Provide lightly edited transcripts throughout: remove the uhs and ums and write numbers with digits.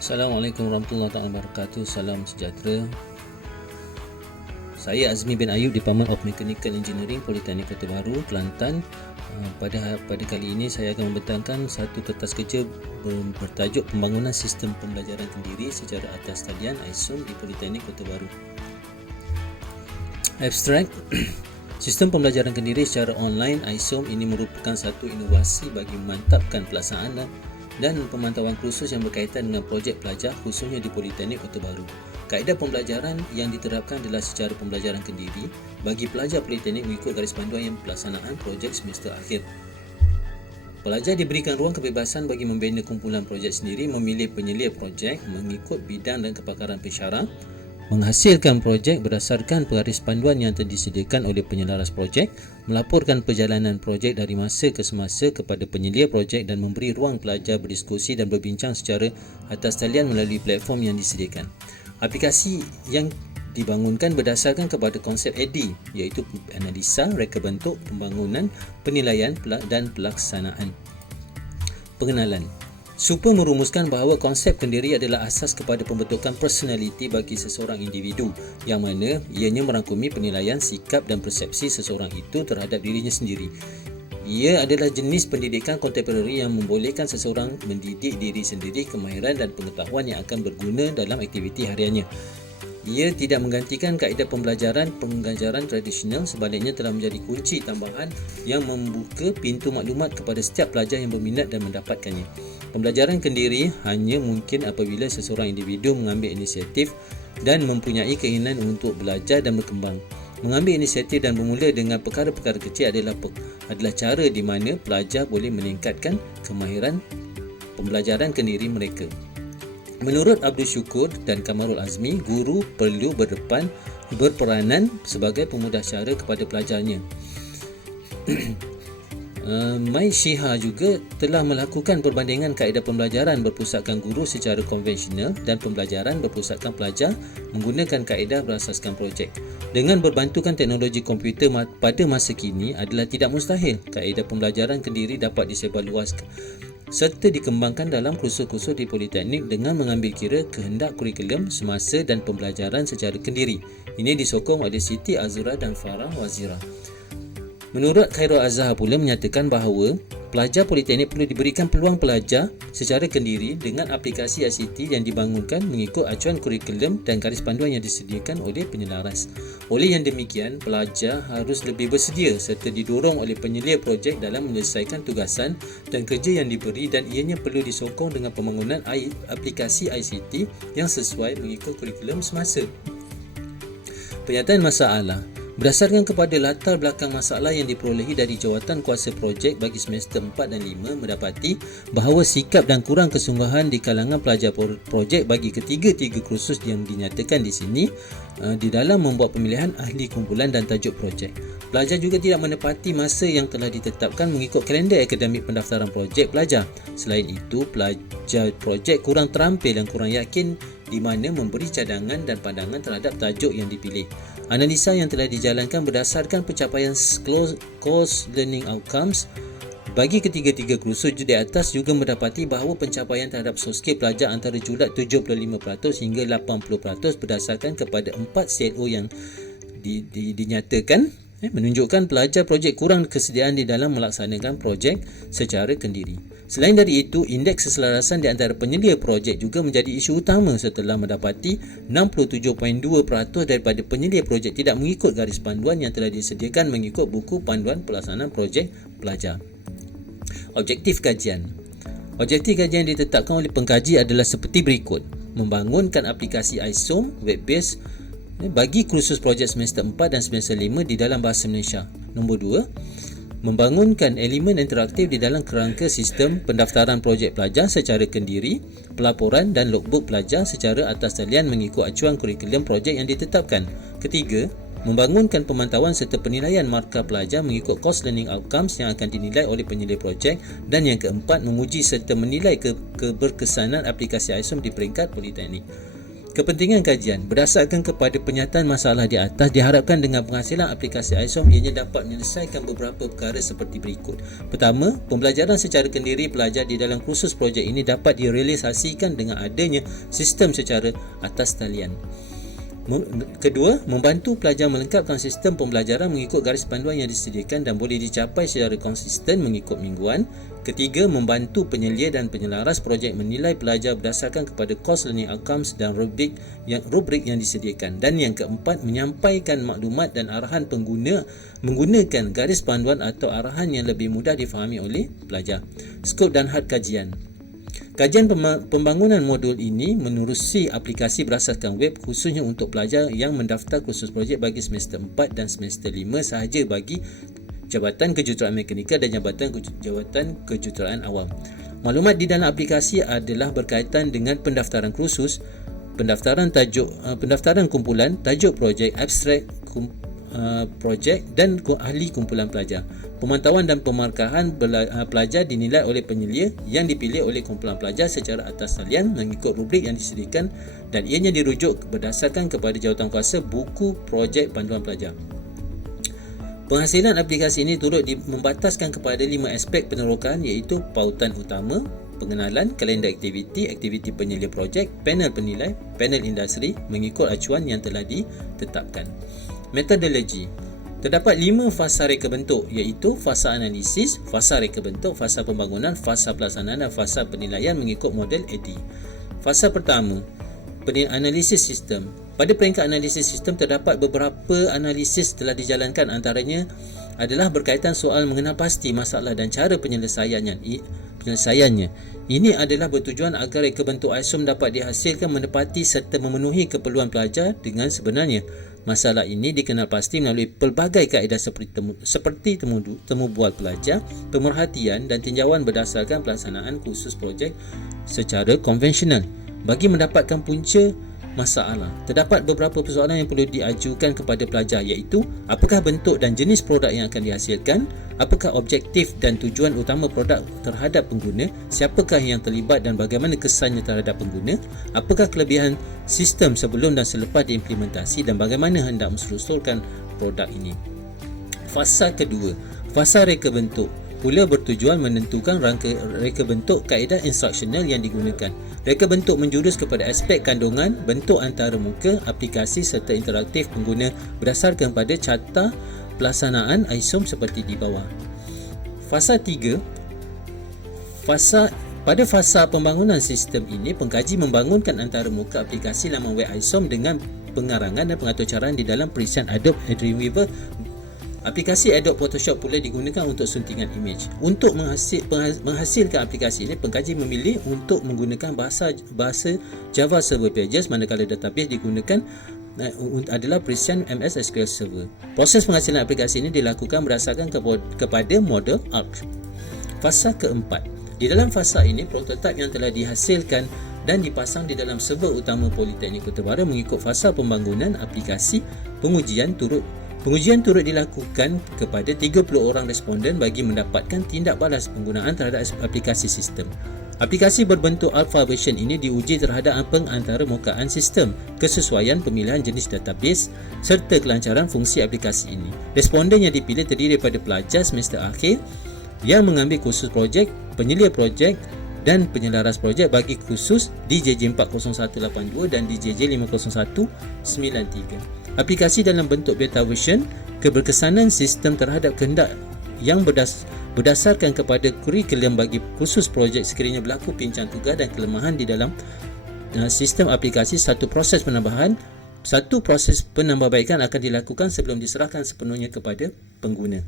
Assalamualaikum warahmatullahi wabarakatuh. Salam sejahtera. Saya Azmi bin Ayub, Department of Mechanical Engineering, Politeknik Kota Baru, Kelantan. Pada kali ini saya akan membentangkan satu kertas kerja bertajuk Pembangunan Sistem Pembelajaran Kendiri secara atas talian ISOM di Politeknik Kota Baru. Abstract. Sistem pembelajaran kendiri secara online ISOM ini merupakan satu inovasi bagi memantapkan pelaksanaan dan pemantauan kursus yang berkaitan dengan projek pelajar khususnya di Politeknik Kota Baru. Kaedah pembelajaran yang diterapkan adalah secara pembelajaran kendiri bagi pelajar politeknik mengikut garis panduan yang pelaksanaan projek semester akhir. Pelajar diberikan ruang kebebasan bagi membina kumpulan projek sendiri, memilih penyelia projek mengikut bidang dan kepakaran pensyarah, menghasilkan projek berdasarkan garis panduan yang telah disediakan oleh penyelaras projek, melaporkan perjalanan projek dari masa ke semasa kepada penyelia projek dan memberi ruang pelajar berdiskusi dan berbincang secara atas talian melalui platform yang disediakan. Aplikasi yang dibangunkan berdasarkan kepada konsep AD, iaitu analisa, reka bentuk, pembangunan, penilaian dan pelaksanaan. Pengenalan. Super merumuskan bahawa konsep kendiri adalah asas kepada pembentukan personaliti bagi seseorang individu, yang mana ianya merangkumi penilaian, sikap dan persepsi seseorang itu terhadap dirinya sendiri. Ia adalah jenis pendidikan kontemporari yang membolehkan seseorang mendidik diri sendiri kemahiran dan pengetahuan yang akan berguna dalam aktiviti hariannya. Ia tidak menggantikan kaedah pengajaran tradisional, sebaliknya telah menjadi kunci tambahan yang membuka pintu maklumat kepada setiap pelajar yang berminat dan mendapatkannya. Pembelajaran kendiri hanya mungkin apabila seseorang individu mengambil inisiatif dan mempunyai keinginan untuk belajar dan berkembang. Mengambil inisiatif dan bermula dengan perkara-perkara kecil adalah cara di mana pelajar boleh meningkatkan kemahiran pembelajaran kendiri mereka. Menurut Abdul Syukur dan Kamarul Azmi, guru perlu berperanan sebagai pemudah cara kepada pelajarnya. Mai Shiha juga telah melakukan perbandingan kaedah pembelajaran berpusatkan guru secara konvensional dan pembelajaran berpusatkan pelajar menggunakan kaedah berasaskan projek. Dengan berbantukan teknologi komputer pada masa kini adalah tidak mustahil kaedah pembelajaran kendiri dapat disebarluaskan serta dikembangkan dalam kursus-kursus di Politeknik dengan mengambil kira kehendak kurikulum semasa dan pembelajaran secara kendiri. Ini disokong oleh Siti Azura dan Farah Wazira. Menurut Khairul Azhar pula menyatakan bahawa pelajar politeknik perlu diberikan peluang belajar secara kendiri dengan aplikasi ICT yang dibangunkan mengikut acuan kurikulum dan garis panduan yang disediakan oleh penyelaras. Oleh yang demikian, pelajar harus lebih bersedia serta didorong oleh penyelia projek dalam menyelesaikan tugasan dan kerja yang diberi, dan ianya perlu disokong dengan pembangunan aplikasi ICT yang sesuai mengikut kurikulum semasa. Penyataan masalah. Berdasarkan kepada latar belakang masalah yang diperolehi dari jawatan kuasa projek bagi semester 4 dan 5, mendapati bahawa sikap dan kurang kesungguhan di kalangan pelajar projek bagi ketiga-tiga kursus yang dinyatakan di sini di dalam membuat pemilihan ahli kumpulan dan tajuk projek. Pelajar juga tidak menepati masa yang telah ditetapkan mengikut kalender akademik pendaftaran projek pelajar. Selain itu, pelajar projek kurang terampil dan kurang yakin di mana memberi cadangan dan pandangan terhadap tajuk yang dipilih. Analisa yang telah dijalankan berdasarkan pencapaian course learning outcomes bagi ketiga-tiga kursus di atas juga mendapati bahawa pencapaian terhadap soft skill pelajar antara julat 75% hingga 80% berdasarkan kepada 4 CLO yang dinyatakan menunjukkan pelajar projek kurang kesediaan di dalam melaksanakan projek secara kendiri. Selain dari itu, indeks keselarasan di antara penyelia projek juga menjadi isu utama setelah mendapati 67.2% daripada penyelia projek tidak mengikut garis panduan yang telah disediakan mengikut buku panduan pelaksanaan projek pelajar. Objektif kajian. Objektif kajian yang ditetapkan oleh pengkaji adalah seperti berikut: membangunkan aplikasi ISOM web-based bagi kursus projek semester 4 dan semester 5 di dalam bahasa Malaysia. Nombor 2, membangunkan elemen interaktif di dalam kerangka sistem pendaftaran projek pelajar secara kendiri, pelaporan dan logbook pelajar secara atas talian mengikut acuan kurikulum projek yang ditetapkan. Ketiga, membangunkan pemantauan serta penilaian markah pelajar mengikut course learning outcomes yang akan dinilai oleh penyelia projek. Dan yang keempat, menguji serta menilai keberkesanan aplikasi ISOM di peringkat politeknik. Kepentingan kajian berdasarkan kepada penyataan masalah di atas, diharapkan dengan penghasilan aplikasi iSOM ianya dapat menyelesaikan beberapa perkara seperti berikut. Pertama, pembelajaran secara kendiri pelajar di dalam kursus projek ini dapat direalisasikan dengan adanya sistem secara atas talian. Kedua, membantu pelajar melengkapkan sistem pembelajaran mengikut garis panduan yang disediakan dan boleh dicapai secara konsisten mengikut mingguan. Ketiga, membantu penyelia dan penyelaras projek menilai pelajar berdasarkan kepada course learning outcomes dan rubrik yang disediakan. Dan yang keempat, menyampaikan maklumat dan arahan pengguna menggunakan garis panduan atau arahan yang lebih mudah difahami oleh pelajar. Skop dan had kajian. Kajian pembangunan modul ini menerusi aplikasi berasaskan web khususnya untuk pelajar yang mendaftar kursus projek bagi semester 4 dan semester 5 sahaja bagi Jabatan Kejuruteraan Mekanikal dan Jabatan Kejuruteraan Awam. Maklumat di dalam aplikasi adalah berkaitan dengan pendaftaran kursus, pendaftaran kumpulan, tajuk projek, abstrak projek dan ahli kumpulan pelajar. Pemantauan dan pemarkahan pelajar dinilai oleh penyelia yang dipilih oleh kumpulan pelajar secara atas talian mengikut rubrik yang disediakan dan ianya dirujuk berdasarkan kepada jawatankuasa buku projek panduan pelajar. Penghasilan aplikasi ini turut membataskan kepada 5 aspek penerokan iaitu pautan utama, pengenalan, kalender aktiviti, aktiviti penyelia projek, panel penilai, panel industri mengikut acuan yang telah ditetapkan. Metodologi. Terdapat 5 fasa reka bentuk iaitu fasa analisis, fasa reka bentuk, fasa pembangunan, fasa pelaksanaan dan fasa penilaian mengikut model ADDIE. Fasa pertama, analisis sistem. Pada peringkat analisis sistem terdapat beberapa analisis telah dijalankan, antaranya adalah berkaitan soal mengenal pasti masalah dan cara penyelesaiannya. Ini adalah bertujuan agar reka bentuk iSOM dapat dihasilkan menepati serta memenuhi keperluan pelajar dengan sebenarnya. Masalah ini dikenal pasti melalui pelbagai kaedah seperti temu bual pelajar, pemerhatian dan tinjauan berdasarkan pelaksanaan kursus projek secara konvensional. Bagi mendapatkan punca masalah, terdapat beberapa persoalan yang perlu diajukan kepada pelajar iaitu apakah bentuk dan jenis produk yang akan dihasilkan, apakah objektif dan tujuan utama produk terhadap pengguna, siapakah yang terlibat dan bagaimana kesannya terhadap pengguna, apakah kelebihan sistem sebelum dan selepas diimplementasi dan bagaimana hendak mensusulkan produk ini. Fasa kedua, fasa reka bentuk, pula bertujuan menentukan reka bentuk kaedah instruksional yang digunakan. Reka bentuk menjurus kepada aspek kandungan, bentuk antarmuka, aplikasi serta interaktif pengguna berdasarkan pada carta pelaksanaan iSOM seperti di bawah. Fasa 3. Pada fasa pembangunan sistem ini, pengkaji membangunkan antarmuka aplikasi laman web iSOM dengan pengarangan dan pengaturcaraan di dalam perisian Adobe Dreamweaver. Aplikasi Adobe Photoshop pula digunakan untuk suntingan imej. Untuk menghasilkan aplikasi ini, pengkaji memilih untuk menggunakan bahasa Java Server Pages, manakala database digunakan adalah perisian MS SQL Server. Proses penghasilan aplikasi ini dilakukan berdasarkan kepada model ARC. Fasa keempat. Di dalam fasa ini, prototip yang telah dihasilkan dan dipasang di dalam server utama Politeknik Kota Baru mengikut fasa pembangunan aplikasi. Pengujian turut dilakukan kepada 30 orang responden bagi mendapatkan tindak balas penggunaan terhadap aplikasi sistem. Aplikasi berbentuk alpha version ini diuji terhadap pengantarmukaan sistem, kesesuaian pemilihan jenis database serta kelancaran fungsi aplikasi ini. Responden yang dipilih terdiri daripada pelajar semester akhir yang mengambil kursus projek, penyelia projek dan penyelaras projek bagi kursus DJJ 40182 dan DJJ 50193. Aplikasi dalam bentuk beta version, keberkesanan sistem terhadap kehendak yang berdasarkan kepada kurikulum bagi kursus projek sekiranya berlaku pincang tugas dan kelemahan di dalam sistem aplikasi. Satu proses penambahbaikan akan dilakukan sebelum diserahkan sepenuhnya kepada pengguna.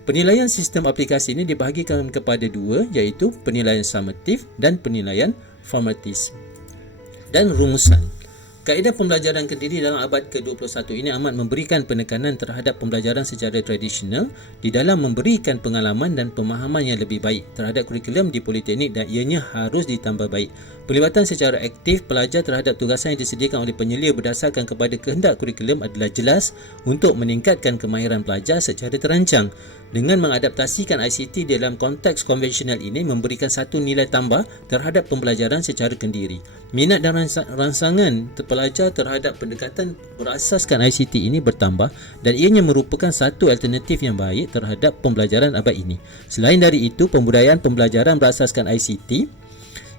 Penilaian sistem aplikasi ini dibahagikan kepada dua, iaitu penilaian summatif dan penilaian formatif. Dan rumusan. Kaedah pembelajaran kendiri dalam abad ke-21 ini amat memberikan penekanan terhadap pembelajaran secara tradisional di dalam memberikan pengalaman dan pemahaman yang lebih baik terhadap kurikulum di politeknik dan ianya harus ditambah baik. Pelibatan secara aktif pelajar terhadap tugasan yang disediakan oleh penyelia berdasarkan kepada kehendak kurikulum adalah jelas untuk meningkatkan kemahiran pelajar secara terancang. Dengan mengadaptasikan ICT dalam konteks konvensional ini memberikan satu nilai tambah terhadap pembelajaran secara kendiri. Minat dan rangsangan pelajar terhadap pendekatan berasaskan ICT ini bertambah dan ianya merupakan satu alternatif yang baik terhadap pembelajaran abad ini. Selain dari itu, pembudayaan pembelajaran berasaskan ICT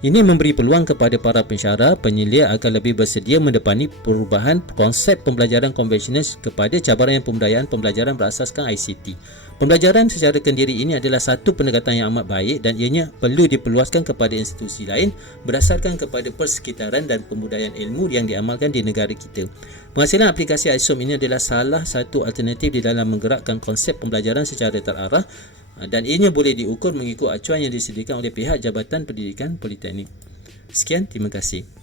ini memberi peluang kepada para pensyarah penyelia agar lebih bersedia mendepani perubahan konsep pembelajaran konvensional kepada cabaran pembudayaan pembelajaran berasaskan ICT. Pembelajaran secara kendiri ini adalah satu pendekatan yang amat baik dan ianya perlu diperluaskan kepada institusi lain berdasarkan kepada persekitaran dan pembudayaan ilmu yang diamalkan di negara kita. Penghasilan aplikasi ISOM ini adalah salah satu alternatif di dalam menggerakkan konsep pembelajaran secara terarah dan ianya boleh diukur mengikut acuan yang disediakan oleh pihak Jabatan Pendidikan Politeknik. Sekian, terima kasih.